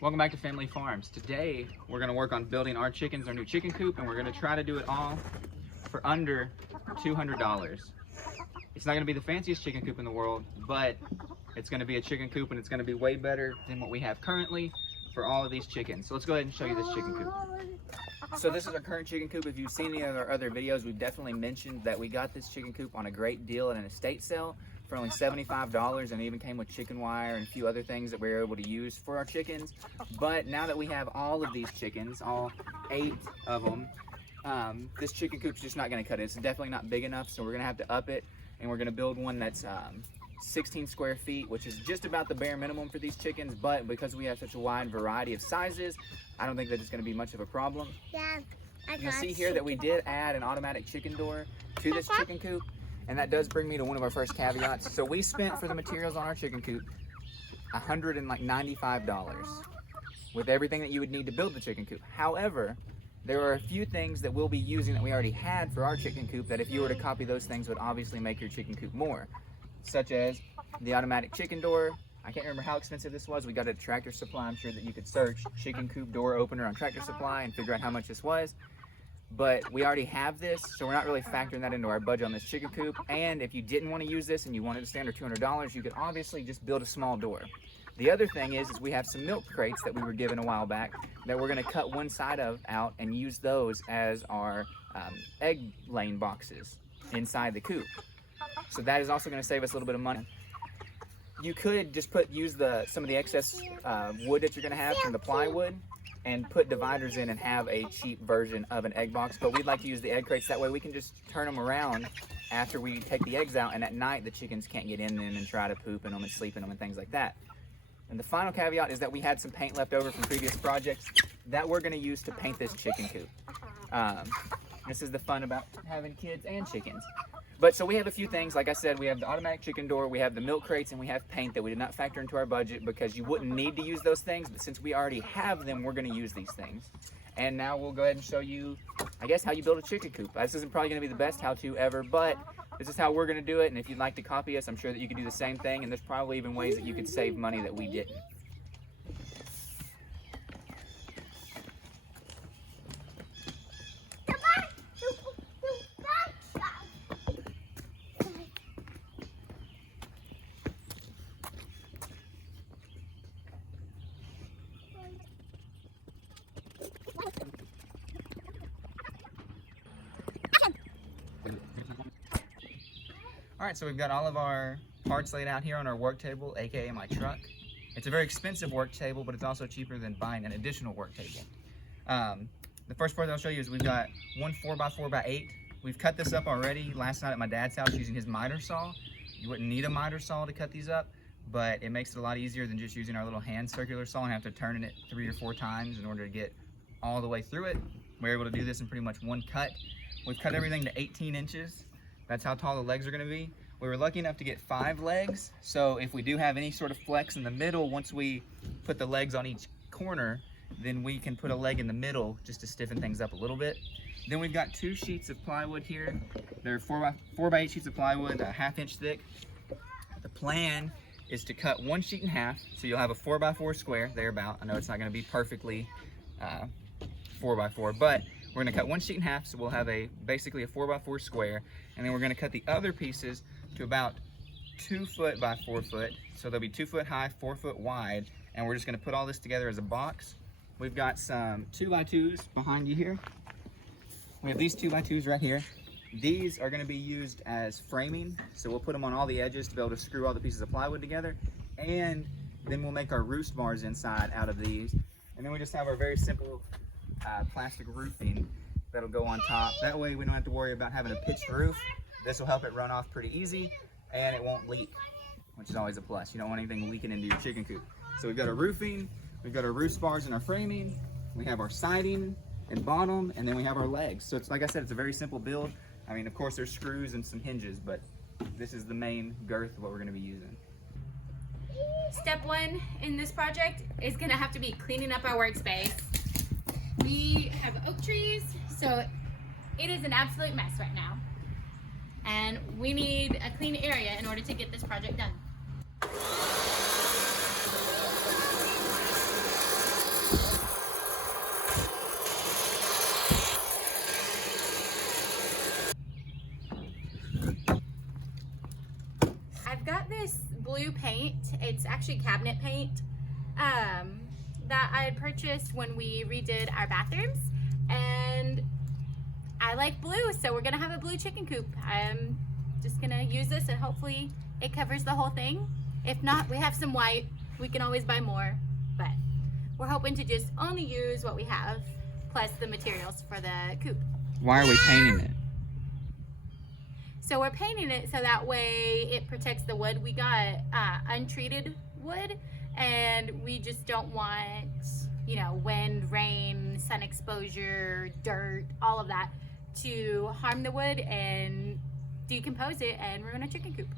Welcome back to Family Farms. Today we're going to work on building our chickens, our new chicken coop, and we're going to try to do it all for under $200. It's not going to be the fanciest chicken coop in the world, but it's going to be a chicken coop and it's going to be way better than what we have currently for all of these chickens. So let's go ahead and show you this chicken coop. So this is our current chicken coop. If you've seen any of our other videos, we've definitely mentioned that we got this chicken coop on a great deal at an estate sale for only $75, and it even came with chicken wire and a few other things that we were able to use for our chickens. But now that we have all of these chickens, all 8 of them, this chicken coop's just not going to cut it. It's definitely not big enough, so we're going to have to up it, and we're going to build one that's 16 square feet, which is just about the bare minimum for these chickens. But because we have such a wide variety of sizes, I don't think that it's going to be much of a problem. Yeah, You'll see here that we did add an automatic chicken door to this chicken coop. And that does bring me to one of our first caveats. So we spent for the materials on our chicken coop $195 with everything that you would need to build the chicken coop. However, there are a few things that we'll be using that we already had for our chicken coop that if you were to copy those things would obviously make your chicken coop more, such as the automatic chicken door. I can't remember how expensive this was. We got it at Tractor Supply. I'm sure that you could search chicken coop door opener on Tractor Supply and figure out how much this was. But we already have this, so we're not really factoring that into our budget on this chicken coop. And if you didn't want to use this and you wanted to stay under $200, you could obviously just build a small door. The other thing is we have some milk crates that we were given a while back that we're going to cut one side of out and use those as our egg laying boxes inside the coop. So that is also going to save us a little bit of money. You could just use some of the excess wood that you're going to have from the plywood and put dividers in and have a cheap version of an egg box, but we'd like to use the egg crates. That way we can just turn them around after we take the eggs out, and at night the chickens can't get in them and try to poop in them and sleep in them and things like that. And the final caveat is that we had some paint left over from previous projects that we're going to use to paint this chicken coop. This is the fun about having kids and chickens. But so we have a few things. Like I said, we have the automatic chicken door, we have the milk crates, and we have paint that we did not factor into our budget because you wouldn't need to use those things. But since we already have them, we're going to use these things. And now we'll go ahead and show you, I guess, how you build a chicken coop. This isn't probably going to be the best how-to ever, but this is how we're going to do it. And if you'd like to copy us, I'm sure that you could do the same thing. And there's probably even ways that you could save money that we didn't. All right, so we've got all of our parts laid out here on our work table, aka my truck. It's a very expensive work table, but it's also cheaper than buying an additional work table. The first part that I'll show you is we've got one 4x4x8. We've cut this up already last night at my dad's house using his miter saw. You wouldn't need a miter saw to cut these up, but it makes it a lot easier than just using our little hand circular saw and have to turn it 3 or 4 times in order to get all the way through it. We're able to do this in pretty much one cut. We've cut everything to 18 inches. That's how tall the legs are going to be. We were lucky enough to get 5 legs, so if we do have any sort of flex in the middle, once we put the legs on each corner, then we can put a leg in the middle just to stiffen things up a little bit. Then we've got 2 sheets of plywood here. They're 4x8 sheets of plywood, 1/2 inch thick. The plan is to cut 1 sheet in half, so you'll have a 4x4 square, thereabout. I know it's not going to be perfectly 4x4, but we're going to cut 1 sheet in half, so we'll have basically a 4x4 square, and then we're going to cut the other pieces to about 2 foot by 4 foot. So they'll be 2 foot high, 4 foot wide, and we're just going to put all this together as a box. We've got some 2x2s behind you here. We have these 2x2s right here. These are going to be used as framing, so we'll put them on all the edges to be able to screw all the pieces of plywood together, and then we'll make our roost bars inside out of these. And then we just have our very simple plastic roofing that'll go on top. That way we don't have to worry about having a pitched roof. This will help it run off pretty easy, and it won't leak, which is always a plus. You don't want anything leaking into your chicken coop. So we've got our roofing, we've got our roost bars and our framing, we have our siding and bottom, and then we have our legs. So it's, like I said, it's a very simple build. I mean, of course there's screws and some hinges, but this is the main girth of what we're going to be using. Step 1 in this project is going to have to be cleaning up our workspace. We have oak trees, so it is an absolute mess right now. And we need a clean area in order to get this project done. that I had purchased when we redid our bathrooms, and I like blue, so we're gonna have a blue chicken coop. I'm just gonna use this and hopefully it covers the whole thing. If not, we have some white. We can always buy more, but we're hoping to just only use what we have, plus the materials for the coop. Why are we painting it? So we're painting it so that way it protects the wood. We got untreated wood, and we just don't want, you know, wind, rain, sun exposure, dirt, all of that to harm the wood and decompose it and ruin a chicken coop.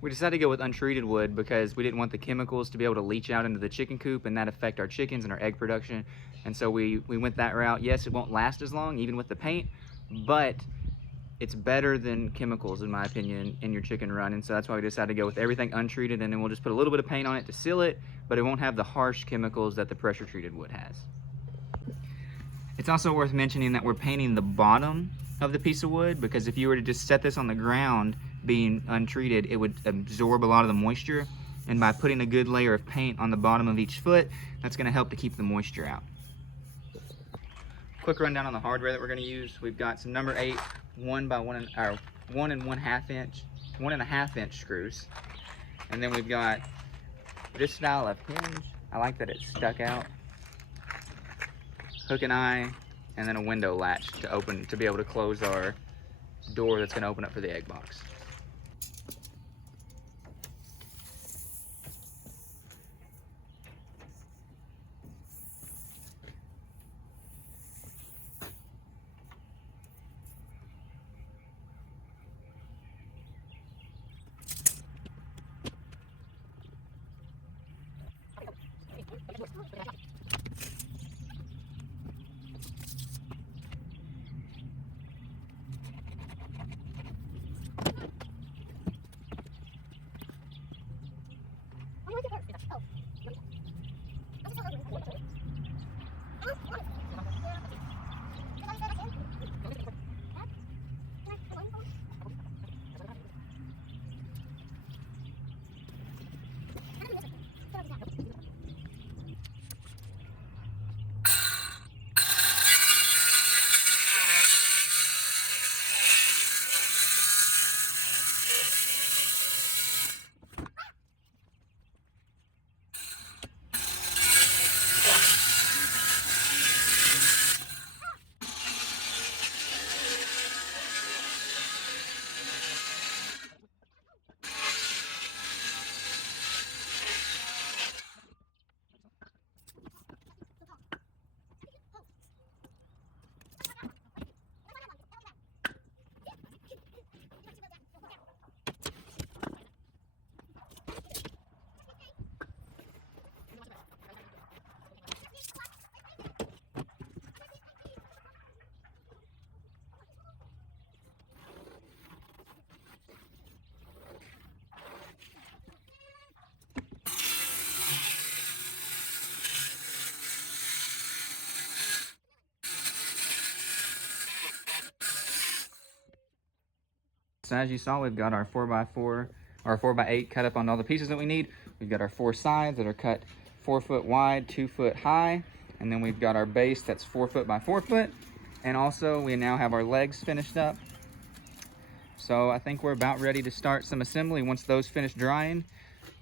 We decided to go with untreated wood because we didn't want the chemicals to be able to leach out into the chicken coop and that affect our chickens and our egg production. And so we went that route. Yes, it won't last as long, even with the paint, but it's better than chemicals, in my opinion, in your chicken run. And so that's why we decided to go with everything untreated, and then we'll just put a little bit of paint on it to seal it, but it won't have the harsh chemicals that the pressure treated wood has. It's also worth mentioning that we're painting the bottom of the piece of wood, because if you were to just set this on the ground being untreated, it would absorb a lot of the moisture, and by putting a good layer of paint on the bottom of each foot, that's going to help to keep the moisture out. Quick rundown on the hardware that we're going to use. We've got some number 8 1 1.5 inch screws, and then we've got this style of hinge. I like that it's stuck out, hook and eye, and then a window latch to be able to close our door that's going to open up for the egg box. So as you saw, we've got our 4x4 or 4x8 cut up on all the pieces that we need. We've got our 4 sides that are cut 4 foot wide, 2 foot high. And then we've got our base that's 4 foot by 4 foot. And also we now have our legs finished up. So I think we're about ready to start some assembly. Once those finish drying,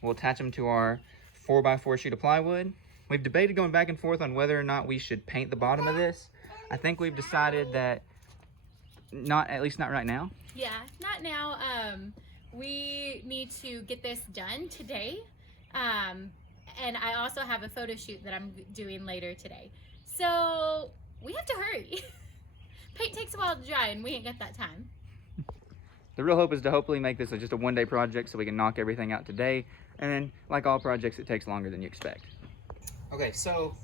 we'll attach them to our 4x4 sheet of plywood. We've debated going back and forth on whether or not we should paint the bottom of this. I think we've decided that at least not right now. Yeah, not now. We need to get this done today. And I also have a photo shoot that I'm doing later today. So we have to hurry. Paint takes a while to dry and we ain't got that time. The real hope is to hopefully make this just a one-day project so we can knock everything out today. And then, like all projects, it takes longer than you expect. Okay, so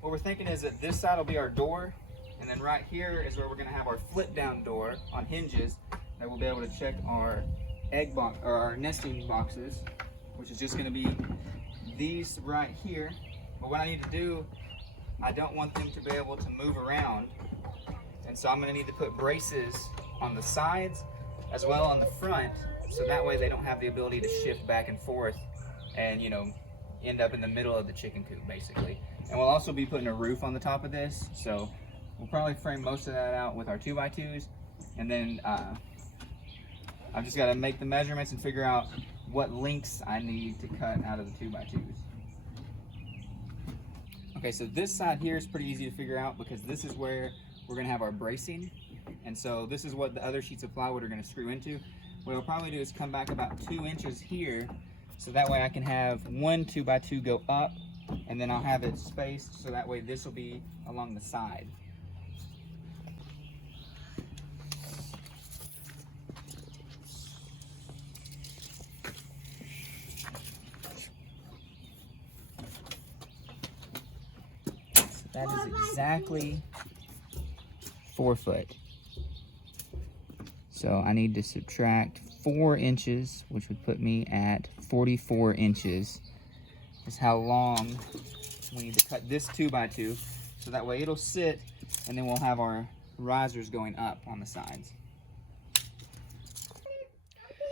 what we're thinking is that this side will be our door, and then right here is where we're gonna have our flip-down door on hinges that we'll be able to check our egg box or our nesting boxes, which is just gonna be these right here. But what I need to do, I don't want them to be able to move around, and so I'm gonna need to put braces on the sides as well on the front, so that way they don't have the ability to shift back and forth and, you know, end up in the middle of the chicken coop basically. And we'll also be putting a roof on the top of this, so we'll probably frame most of that out with our 2x2s, and then I've just got to make the measurements and figure out what lengths I need to cut out of the 2x2s. Okay, so this side here is pretty easy to figure out because this is where we're going to have our bracing, and so this is what the other sheets of plywood are going to screw into. What I'll probably do is come back about 2 inches here, so that way I can have one 2x2 go up, and then I'll have it spaced so that way this will be along the side. That is exactly 4 foot. So I need to subtract 4 inches, which would put me at 44 inches. Is how long we need to cut this 2x2, so that way it'll sit, and then we'll have our risers going up on the sides.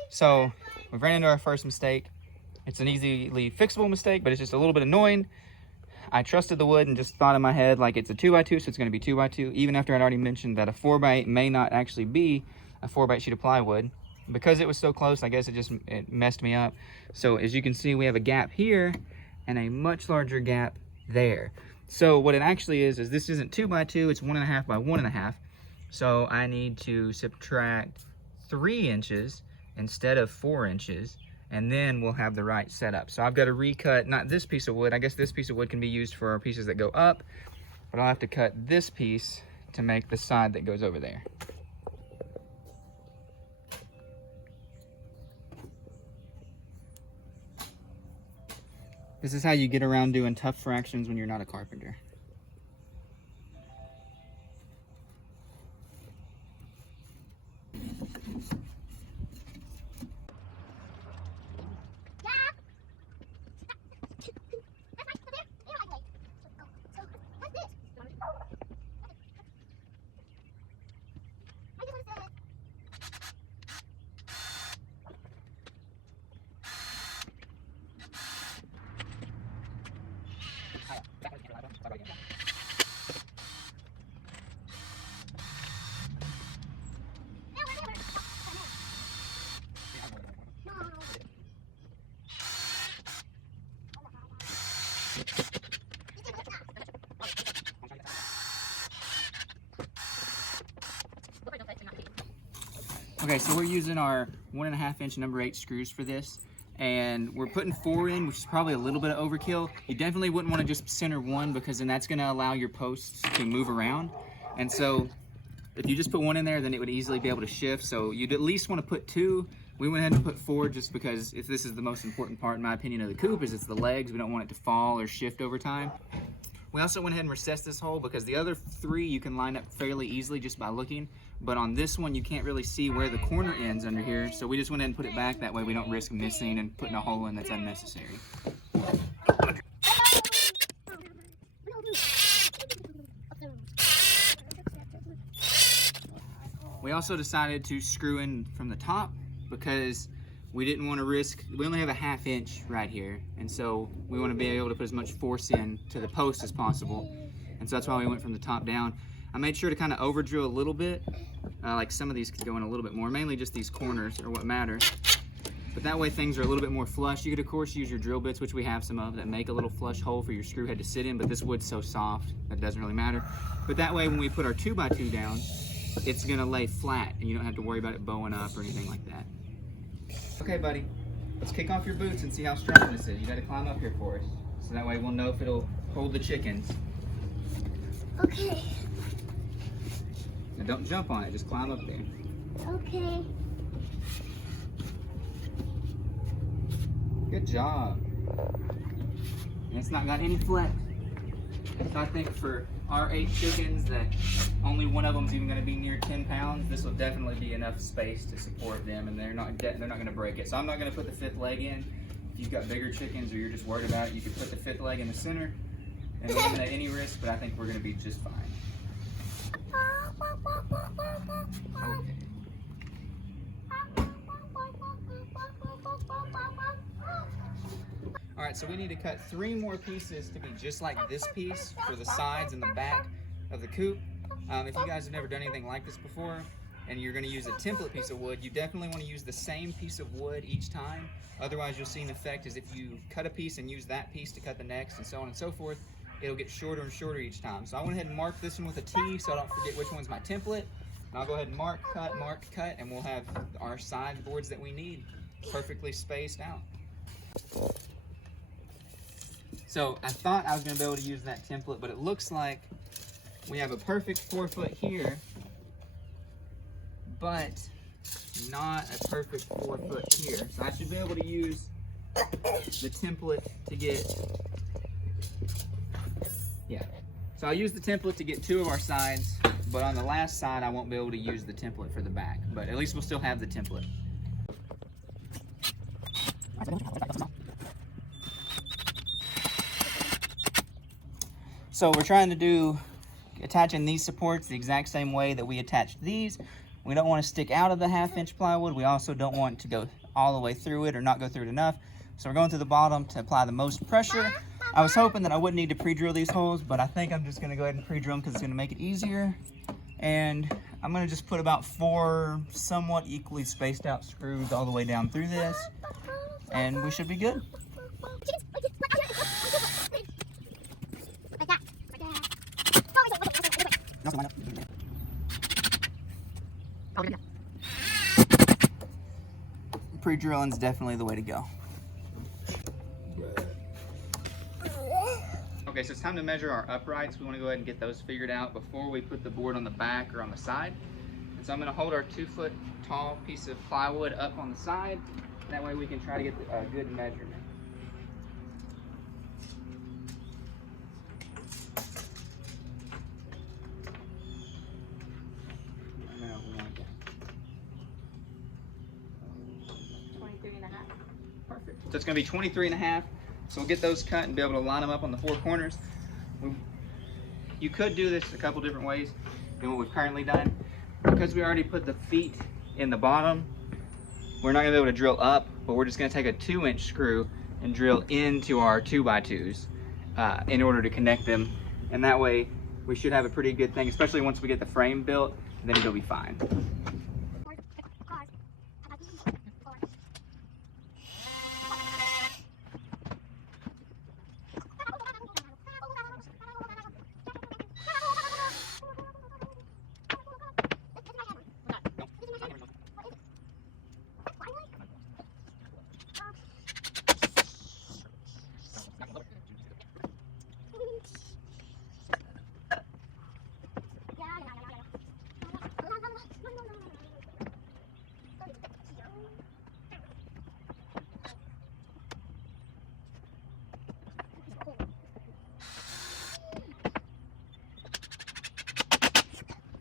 So we've ran into our first mistake. It's an easily fixable mistake, but it's just a little bit annoying. I trusted the wood and just thought in my head like it's a 2x2, so it's going to be 2x2, even after I'd already mentioned that a 4x8 may not actually be a 4x8 sheet of plywood. Because it was so close, I guess it messed me up. So as you can see, we have a gap here and a much larger gap there. So what it actually is this isn't 2x2, it's 1.5 by 1.5. So I need to subtract 3 inches instead of 4 inches, and then we'll have the right setup. So I've got to recut, not this piece of wood, I guess this piece of wood can be used for our pieces that go up, but I'll have to cut this piece to make the side that goes over there. This is how you get around doing tough fractions when you're not a carpenter. Okay, so we're using our 1.5 inch number 8 screws for this, and we're putting 4 in, which is probably a little bit of overkill. You definitely wouldn't want to just center 1, because then that's going to allow your posts to move around. And so if you just put 1 in there, then it would easily be able to shift. So you'd at least want to put 2. We went ahead and put 4 just because if this is the most important part, in my opinion, of the coop, is it's the legs. We don't want it to fall or shift over time. We also went ahead and recessed this hole because the other 3 you can line up fairly easily just by looking, but on this one you can't really see where the corner ends under here, so we just went ahead and put it back. That way we don't risk missing and putting a hole in that's unnecessary. We also decided to screw in from the top because we didn't want to risk, we only have a 1/2 inch right here, and so we want to be able to put as much force in to the post as possible, and so that's why we went from the top down. I made sure to kind of over drill a little bit, like some of these could go in a little bit more, mainly just these corners are what matter, but that way things are a little bit more flush. You could of course use your drill bits, which we have some of, that make a little flush hole for your screw head to sit in, but this wood's so soft that doesn't really matter. But that way when we put our 2x2 down, it's going to lay flat and you don't have to worry about it bowing up or anything like that. Okay, buddy, let's kick off your boots and see how strong this is. You got to climb up here for us, so that way we'll know if it'll hold the chickens. Okay. Now don't jump on it, just climb up there. Okay. Good job. And it's not got any flex. So I think for our 8 chickens that only one of them's even going to be near 10 pounds, this will definitely be enough space to support them, and they're not going to break it. So I'm not going to put the 5th leg in. If you've got bigger chickens or you're just worried about it, you can put the 5th leg in the center and eliminate any risk, but I think we're going to be just fine. Okay. All right, so we need to cut 3 more pieces to be just like this piece for the sides and the back of the coop. If you guys have never done anything like this before and you're gonna use a template piece of wood, you definitely wanna use the same piece of wood each time. Otherwise, you'll see an effect is if you cut a piece and use that piece to cut the next and so on and so forth, it'll get shorter and shorter each time. So I went ahead and marked this one with a T so I don't forget which one's my template. And I'll go ahead and mark, cut, and we'll have our side boards that we need perfectly spaced out. So I thought I was gonna be able to use that template, but it looks like we have a perfect 4 foot here, but not a perfect 4 foot here. So I should be able to use the template to get, so I'll use the template to get 2 of our sides, but on the last side I won't be able to use the template for the back, but at least we'll still have the template. So we're trying to do attaching these supports the exact same way that we attached these. We don't want to stick out of the 1/2 inch plywood. We also don't want to go all the way through it or not go through it enough. So we're going through the bottom to apply the most pressure. I was hoping that I wouldn't need to pre-drill these holes, but I think I'm just going to go ahead and pre-drill them because it's going to make it easier. And I'm going to just put about 4 somewhat equally spaced out screws all the way down through this, and we should be good. Pre-drilling is definitely the way to go. Okay, so it's time to measure our uprights. We want to go ahead and get those figured out before we put the board on the back or on the side. And so I'm going to hold our 2 foot tall piece of plywood up on the side. That way we can try to get a good measurement. Perfect. So it's going to be 23.5. So we'll get those cut and be able to line them up on the 4 corners. You could do this a couple different ways than what we've currently done. Because we already put the feet in the bottom, we're not going to be able to drill up, but we're just going to take a 2-inch screw and drill into our 2x2s in order to connect them. And that way we should have a pretty good thing, especially once we get the frame built, then it'll be fine.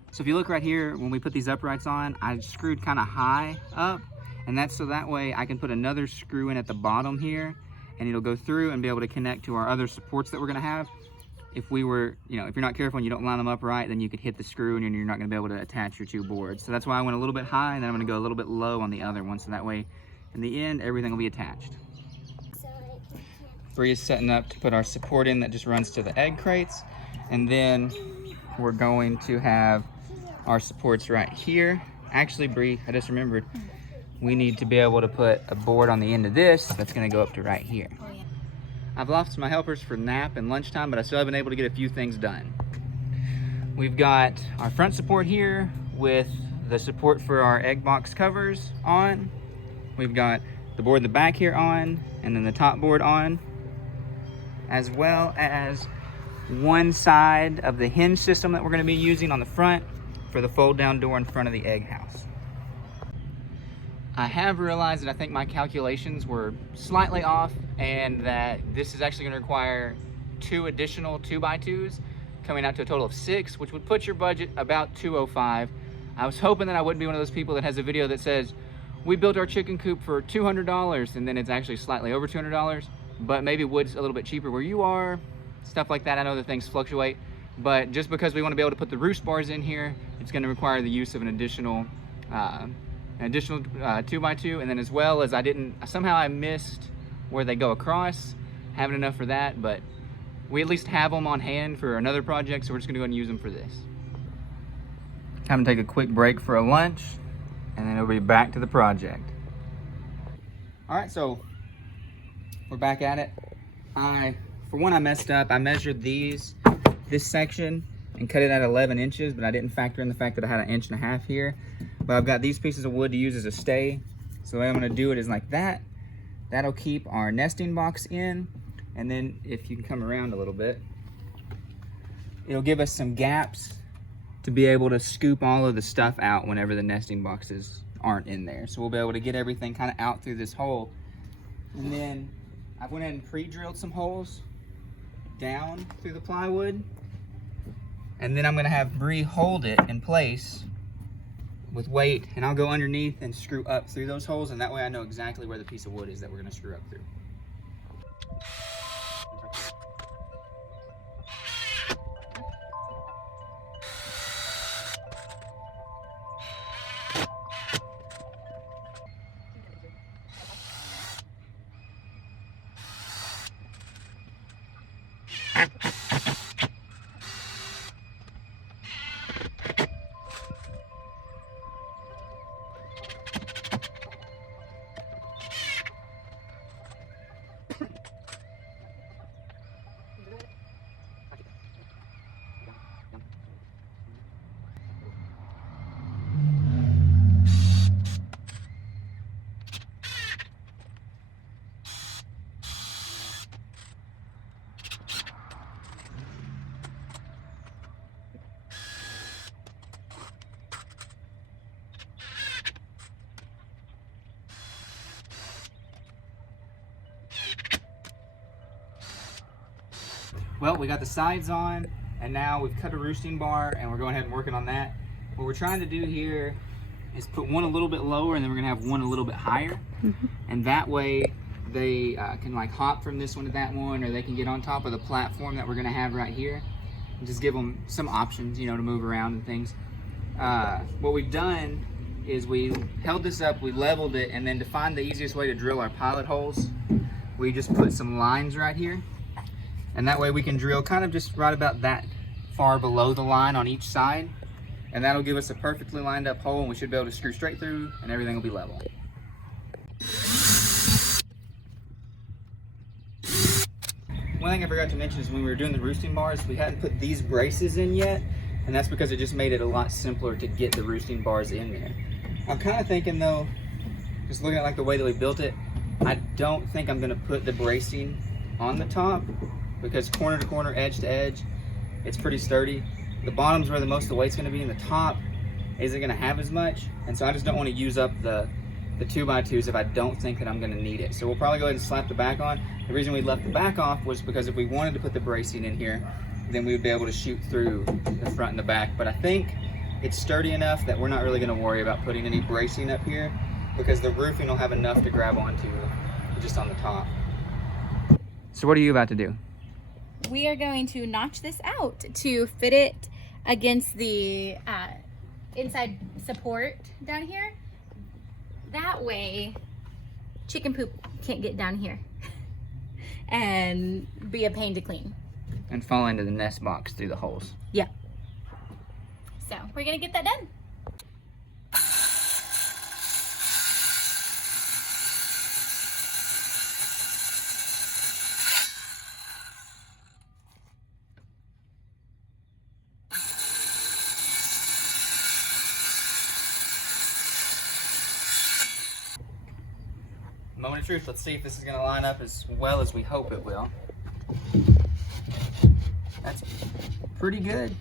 So if you look right here, when we put these uprights on, I screwed kind of high up, and that's so that way I can put another screw in at the bottom here, and it'll go through and be able to connect to our other supports that we're gonna have. If we were, if you're not careful and you don't line them up right, then you could hit the screw and you're not gonna be able to attach your 2 boards. So that's why I went a little bit high, and then I'm gonna go a little bit low on the other one, so that way in the end, everything will be attached. Bree is setting up to put our support in that just runs to the egg crates, and then we're going to have our supports right here. Actually, Bree, I just remembered, we need to be able to put a board on the end of this that's gonna go up to right here. I've lost my helpers for nap and lunchtime, but I still have been able to get a few things done. We've got our front support here with the support for our egg box covers on. We've got the board in the back here on, and then the top board on, as well as one side of the hinge system that we're gonna be using on the front for the fold down door in front of the egg house. I have realized that I think my calculations were slightly off, and that this is actually gonna require 2 additional 2x2s, coming out to a total of 6, which would put your budget about $205. I was hoping that I wouldn't be one of those people that has a video that says, we built our chicken coop for $200, and then it's actually slightly over $200, but maybe wood's a little bit cheaper where you are, stuff like that. I know that things fluctuate, but just because we want to be able to put the roost bars in here, it's going to require the use of an additional 2x2, and then as well as I missed where they go across. having enough for that, but we at least have them on hand for another project, so we're just gonna go ahead and use them for this. Time to take a quick break for a lunch, and then we'll be back to the project. All right, so we're back at it. For one, I messed up. I measured this section and cut it at 11 inches, but I didn't factor in the fact that I had 1.5 inches here. But I've got these pieces of wood to use as a stay. So the way I'm gonna do it is like that. That'll keep our nesting box in. And then if you can come around a little bit, it'll give us some gaps to be able to scoop all of the stuff out whenever the nesting boxes aren't in there. So we'll be able to get everything kind of out through this hole. And then I went ahead and pre-drilled some holes down through the plywood. And then I'm gonna have Bree hold it in place with weight, and I'll go underneath and screw up through those holes, and that way I know exactly where the piece of wood is that we're gonna screw up through. Well, we got the sides on, and now we've cut a roosting bar, and we're going ahead and working on that. What we're trying to do here is put one a little bit lower, and then we're gonna have one a little bit higher. And that way they can like hop from this one to that one, or they can get on top of the platform that we're gonna have right here, and just give them some options, you know, to move around and things. What we've done is we held this up, we leveled it, and then to find the easiest way to drill our pilot holes, we just put some lines right here. And that way we can drill kind of just right about that far below the line on each side. And that'll give us a perfectly lined up hole, and we should be able to screw straight through and everything will be level. One thing I forgot to mention is when we were doing the roosting bars, we hadn't put these braces in yet. And that's because it just made it a lot simpler to get the roosting bars in there. I'm kind of thinking though, just looking at like the way that we built it, I don't think I'm gonna put the bracing on the top, because corner to corner, edge to edge, it's pretty sturdy. The bottom's where the most of the weight's gonna be, and the top isn't gonna have as much. And so I just don't wanna use up the 2x2s if I don't think that I'm gonna need it. So we'll probably go ahead and slap the back on. The reason we left the back off was because if we wanted to put the bracing in here, then we would be able to shoot through the front and the back. But I think it's sturdy enough that we're not really gonna worry about putting any bracing up here, because the roofing will have enough to grab onto just on the top. So what are you about to do? We are going to notch this out to fit it against the inside support down here. That way, chicken poop can't get down here and be a pain to clean. And fall into the nest box through the holes. Yeah. So we're gonna get that done. Moment of truth, let's see if this is gonna line up as well as we hope it will. That's pretty good.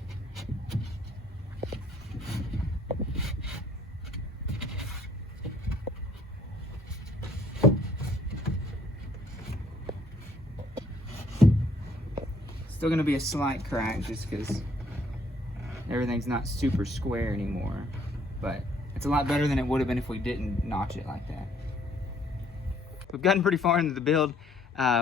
Still gonna be a slight crack just because everything's not super square anymore, but it's a lot better than it would have been if we didn't notch it like that. We've gotten pretty far into the build.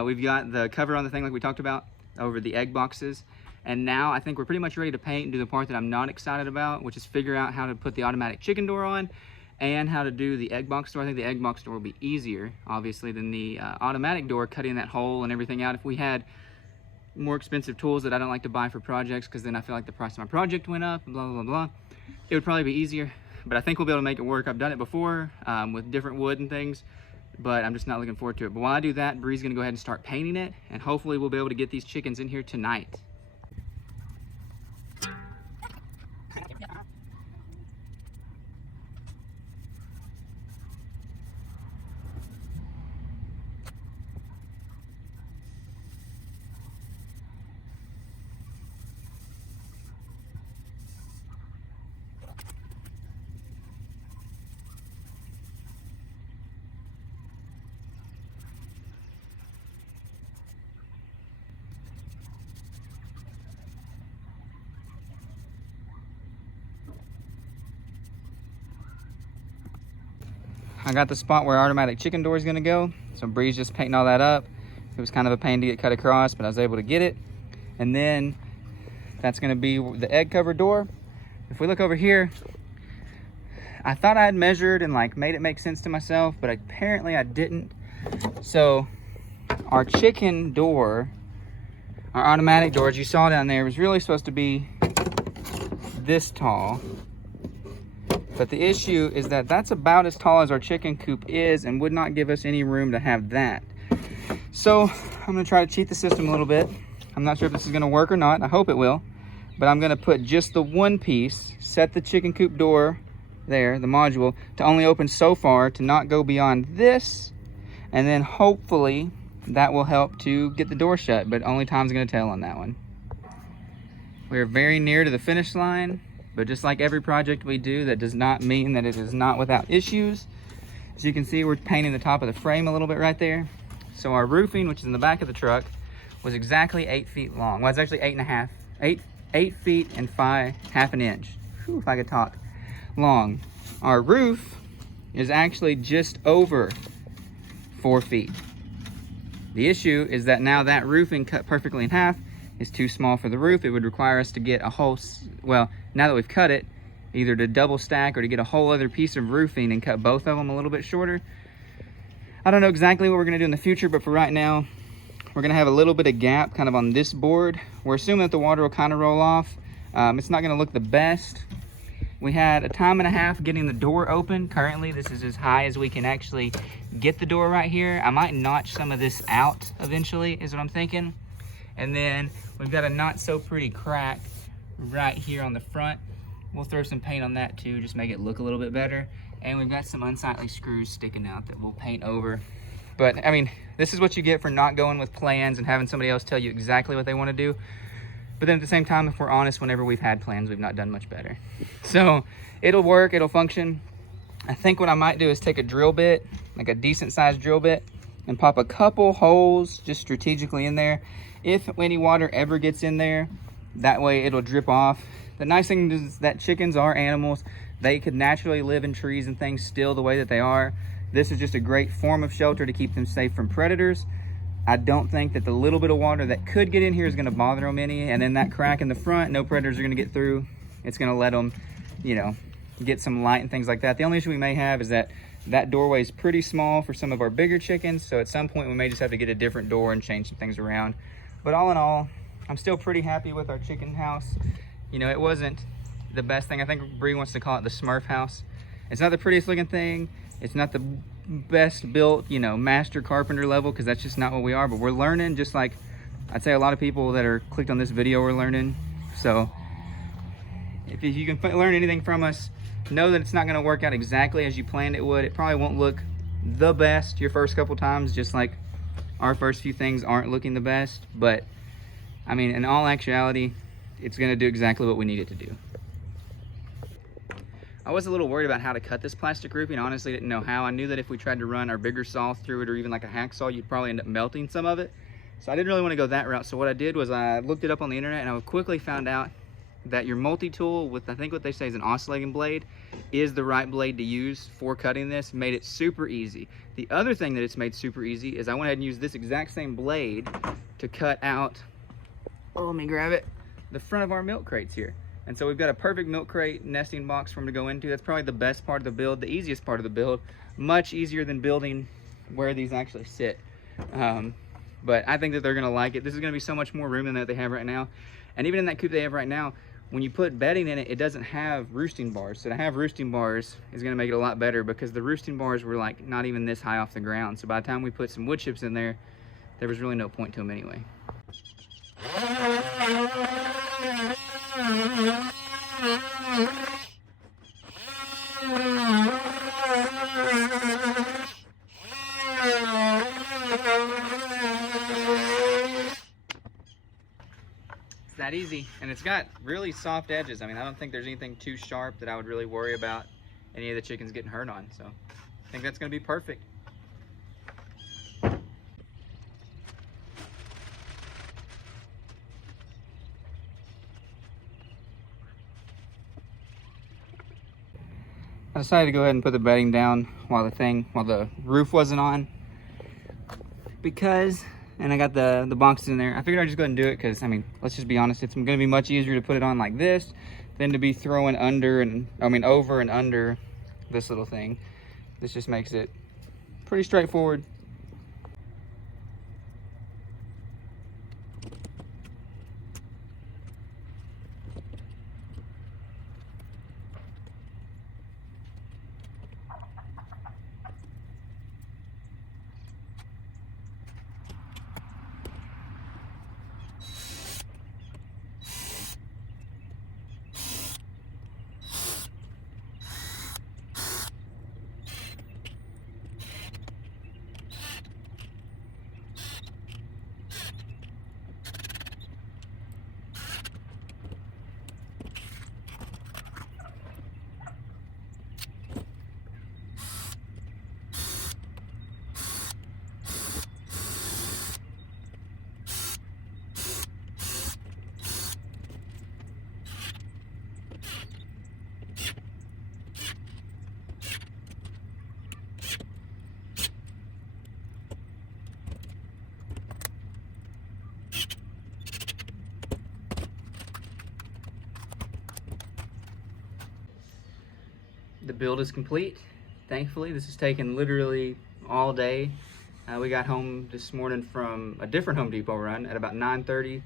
We've got the cover on the thing like we talked about over the egg boxes. And now I think we're pretty much ready to paint and do the part that I'm not excited about, which is figure out how to put the automatic chicken door on. and how to do the egg box door. I think the egg box door will be easier, obviously, than the automatic door, cutting that hole and everything out. If we had more expensive tools that I don't like to buy for projects, because then I feel like the price of my project went up, blah, blah, blah, it would probably be easier. But I think we'll be able to make it work. I've done it before with different wood and things, but I'm just not looking forward to it. But while I do that, Bree's gonna go ahead and start painting it, and hopefully we'll be able to get these chickens in here tonight. I got the spot where our automatic chicken door is gonna go. So Bree's just painting all that up. It was kind of a pain to get cut across, but I was able to get it. And then that's gonna be the egg cover door. If we look over here, I thought I had measured and like made it make sense to myself, but apparently I didn't. So our chicken door, our automatic door, as you saw down there, was really supposed to be this tall. But the issue is that that's about as tall as our chicken coop is and would not give us any room to have that. So I'm gonna try to cheat the system a little bit. I'm not sure if this is gonna work or not. I hope it will. But I'm gonna put just the one piece, set the chicken coop door there, the module, to only open so far, to not go beyond this. And then hopefully that will help to get the door shut, but only time's gonna tell on that one. We're very near to the finish line. But just like every project we do, that does not mean that it is not without issues. As you can see, we're painting the top of the frame a little bit right there. So our roofing, which is in the back of the truck, was exactly 8 feet long. Well, it's actually 8.5, 8 feet and half an inch. Whew, if I could talk. Long. Our roof is actually just over 4 feet. The issue is that now that roofing cut perfectly in half is too small for the roof. It would require us to get a whole, well, now that we've cut it, either to double stack or to get a whole other piece of roofing and cut both of them a little bit shorter. I don't know exactly what we're gonna do in the future, but for right now, we're gonna have a little bit of gap kind of on this board. We're assuming that the water will kind of roll off. It's not gonna look the best. We had a time and a half getting the door open. Currently, this is as high as we can actually get the door right here. I might notch some of this out eventually, is what I'm thinking. And then we've got a not so pretty crack right here on the front. We'll throw some paint on that too, just make it look a little bit better. And we've got some unsightly screws sticking out that we'll paint over. But I mean, this is what you get for not going with plans and having somebody else tell you exactly what they want to do. But then at the same time, if we're honest, whenever we've had plans, we've not done much better. So it'll work, it'll function. I think what I might do is take a drill bit, like a decent sized drill bit, and pop a couple holes just strategically in there. If any water ever gets in there, that way it'll drip off. The nice thing is that chickens are animals. They could naturally live in trees and things still the way that they are. This is just a great form of shelter to keep them safe from predators. I don't think that the little bit of water that could get in here is gonna bother them any. And then that crack in the front, no predators are gonna get through. It's gonna let them, you know, get some light and things like that. The only issue we may have is that that doorway is pretty small for some of our bigger chickens. So at some point we may just have to get a different door and change some things around. But all in all, I'm still pretty happy with our chicken house. You know, it wasn't the best thing. I think Bree wants to call it the Smurf house. It's not the prettiest looking thing. It's not the best built, you know, master carpenter level, because that's just not what we are. But we're learning, just like I'd say a lot of people that are clicked on this video are learning. So if you can learn anything from us, know that it's not going to work out exactly as you planned it would. It probably won't look the best your first couple times, just like our first few things aren't looking the best. But I mean, in all actuality, it's going to do exactly what we need it to do. I was a little worried about how to cut this plastic roofing. I honestly didn't know how. I knew that if we tried to run our bigger saw through it, or even like a hacksaw, you'd probably end up melting some of it. So I didn't really want to go that route. So what I did was I looked it up on the internet, and I quickly found out that your multi-tool with, I think what they say is an oscillating blade, is the right blade to use for cutting this. Made it super easy. The other thing that it's made super easy is I went ahead and used this exact same blade to cut out, oh, let me grab it, the front of our milk crates here. And so we've got a perfect milk crate nesting box for them to go into. That's probably the best part of the build, the easiest part of the build. Much easier than building where these actually sit. But I think that they're gonna like it. This is gonna be so much more room than that they have right now. And even in that coop they have right now, when you put bedding in it, it doesn't have roosting bars. So to have roosting bars is gonna make it a lot better, because the roosting bars were like not even this high off the ground. So by the time we put some wood chips in there, there was really no point to them anyway. It's that easy, and it's got really soft edges. I mean, I don't think there's anything too sharp that I would really worry about any of the chickens getting hurt on, so I think that's gonna be perfect. I decided to go ahead and put the bedding down while the roof wasn't on, because, and I got the boxes in there. I figured I'd just go ahead and do it because, I mean, let's just be honest, it's gonna be much easier to put it on like this than to be throwing under and, I mean, over and under this little thing. This just makes it pretty straightforward. The build is complete. Thankfully, this has taken literally all day. We got home this morning from a different Home Depot run at about 9:30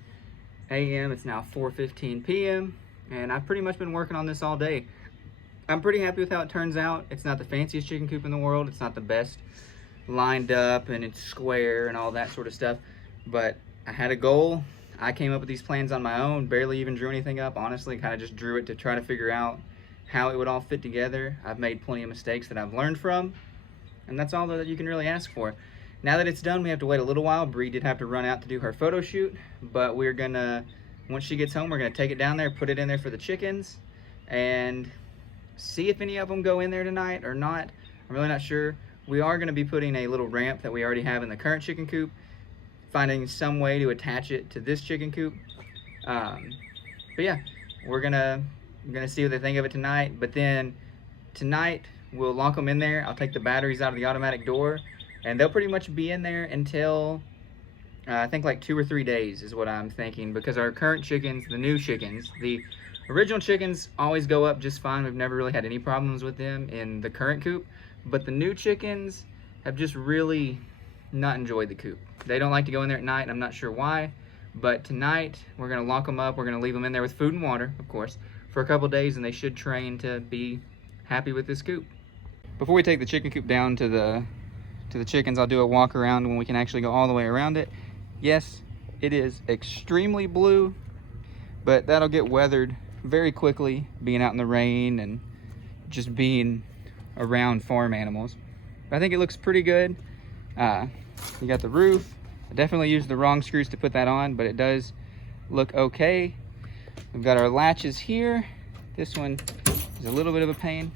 a.m. It's now 4:15 p.m. and I've pretty much been working on this all day. I'm pretty happy with how it turns out. It's not the fanciest chicken coop in the world. It's not the best lined up and it's square and all that sort of stuff, but I had a goal. I came up with these plans on my own, barely even drew anything up, honestly, kind of just drew it to try to figure out how it would all fit together. I've made plenty of mistakes that I've learned from, and that's all that you can really ask for. Now that it's done, we have to wait a little while. Bree did have to run out to do her photo shoot, but we're gonna, once she gets home, we're gonna take it down there, put it in there for the chickens, and see if any of them go in there tonight or not. I'm really not sure. We are gonna be putting a little ramp that we already have in the current chicken coop, finding some way to attach it to this chicken coop. But yeah, we're gonna see what they think of it tonight, but then tonight we'll lock them in there. I'll take the batteries out of the automatic door, and they'll pretty much be in there until I think like 2 or 3 days is what I'm thinking, because our current chickens, the new chickens, the original chickens always go up just fine. We've never really had any problems with them in the current coop, but the new chickens have just really not enjoyed the coop. They don't like to go in there at night, and I'm not sure why, but tonight we're gonna lock them up. We're gonna leave them in there with food and water, of course, for a couple days, and they should train to be happy with this coop. Before we take the chicken coop down to the chickens, I'll do a walk around when we can actually go all the way around it. Yes, it is extremely blue, but that'll get weathered very quickly, being out in the rain and just being around farm animals. But I think it looks pretty good. You got the roof. I definitely used the wrong screws to put that on, but it does look okay. We've got our latches here. This one is a little bit of a pain.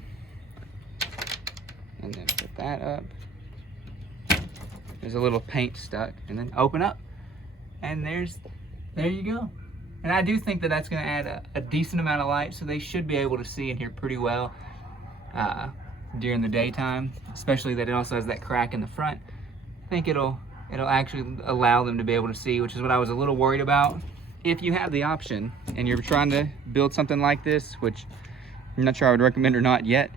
And then put that up. There's a little paint stuck, and then open up, and there you go. And I do think that that's going to add a decent amount of light, so they should be able to see in here pretty well during the daytime, especially that it also has that crack in the front. I think it'll actually allow them to be able to see, which is what I was a little worried about if you have the option and you're trying to build something like this, which I'm not sure I would recommend or not yet,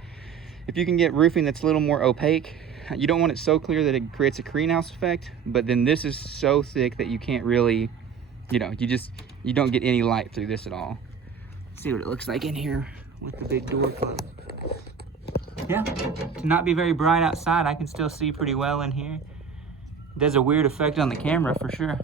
if you can get roofing that's a little more opaque, you don't want it so clear that it creates a greenhouse effect, but then this is so thick that you can't really, you know, you don't get any light through this at all. Let's see what it looks like in here with the big door closed. Yeah, to not be very bright outside, I can still see pretty well in here. It does a weird effect on the camera for sure.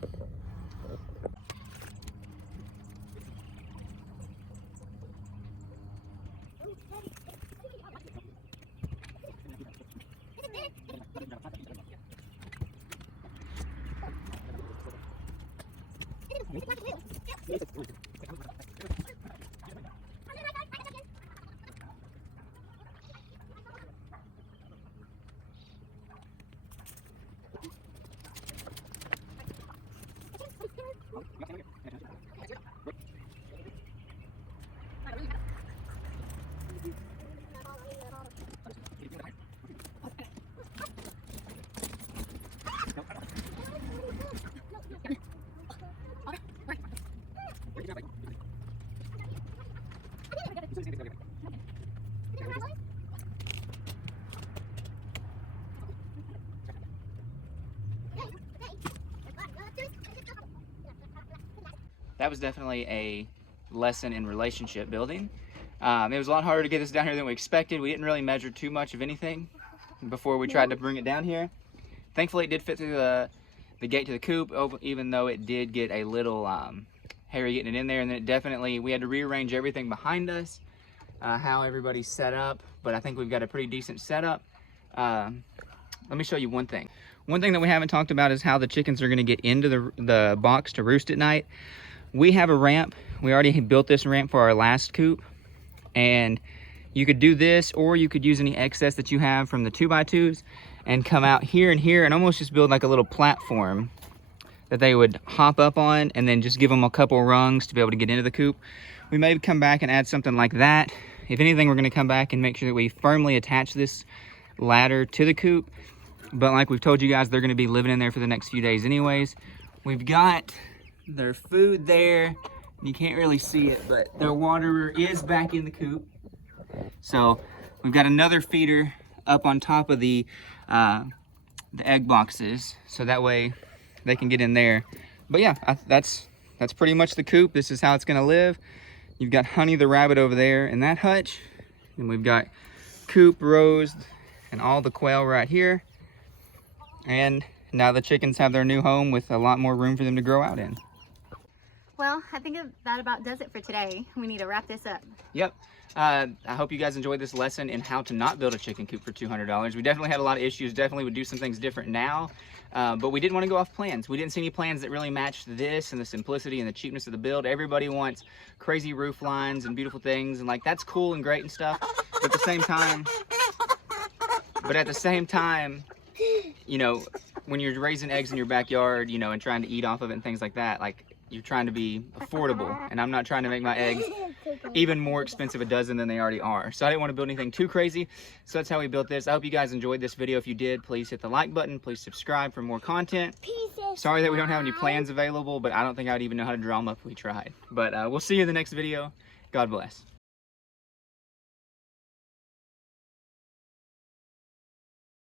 That was definitely a lesson in relationship building. It was a lot harder to get this down here than we expected. We didn't really measure too much of anything before we tried to bring it down here. Thankfully, it did fit through the gate to the coop, even though it did get a little hairy getting it in there. And then it definitely, we had to rearrange everything behind us, how everybody's set up. But I think we've got a pretty decent setup. Let me show you one thing. One thing that we haven't talked about is how the chickens are going to get into the box to roost at night. We have a ramp. We already built this ramp for our last coop, and you could do this, or you could use any excess that you have from the 2x2s and come out here and here and almost just build like a little platform that they would hop up on, and then just give them a couple rungs to be able to get into the coop. We may come back and add something like that. If anything, we're going to come back and make sure that we firmly attach this ladder to the coop. But like we've told you guys, they're going to be living in there for the next few days anyways. We've got their food there. You can't really see it, but their water is back in the coop. So we've got another feeder up on top of the egg boxes, so that way they can get in there. But yeah, that's pretty much the coop. This is how it's gonna live. You've got Honey the rabbit over there in that hutch, and we've got Coop, Rose, and all the quail right here. And now the chickens have their new home with a lot more room for them to grow out in. Well, I think that about does it for today. We need to wrap this up. Yep. I hope you guys enjoyed this lesson in how to not build a chicken coop for $200. We definitely had a lot of issues, definitely would do some things different now, but we didn't want to go off plans. We didn't see any plans that really matched this and the simplicity and the cheapness of the build. Everybody wants crazy roof lines and beautiful things, and like that's cool and great and stuff, but at the same time, you know, when you're raising eggs in your backyard, you know, and trying to eat off of it and things like that, like you're trying to be affordable, and I'm not trying to make my eggs even more expensive a dozen than they already are. So I didn't want to build anything too crazy. So that's how we built this. I hope you guys enjoyed this video. If you did, please hit the like button. Please subscribe for more content. Sorry that we don't have any plans available, but I don't think I would even know how to draw them up if we tried. But we'll see you in the next video. God bless.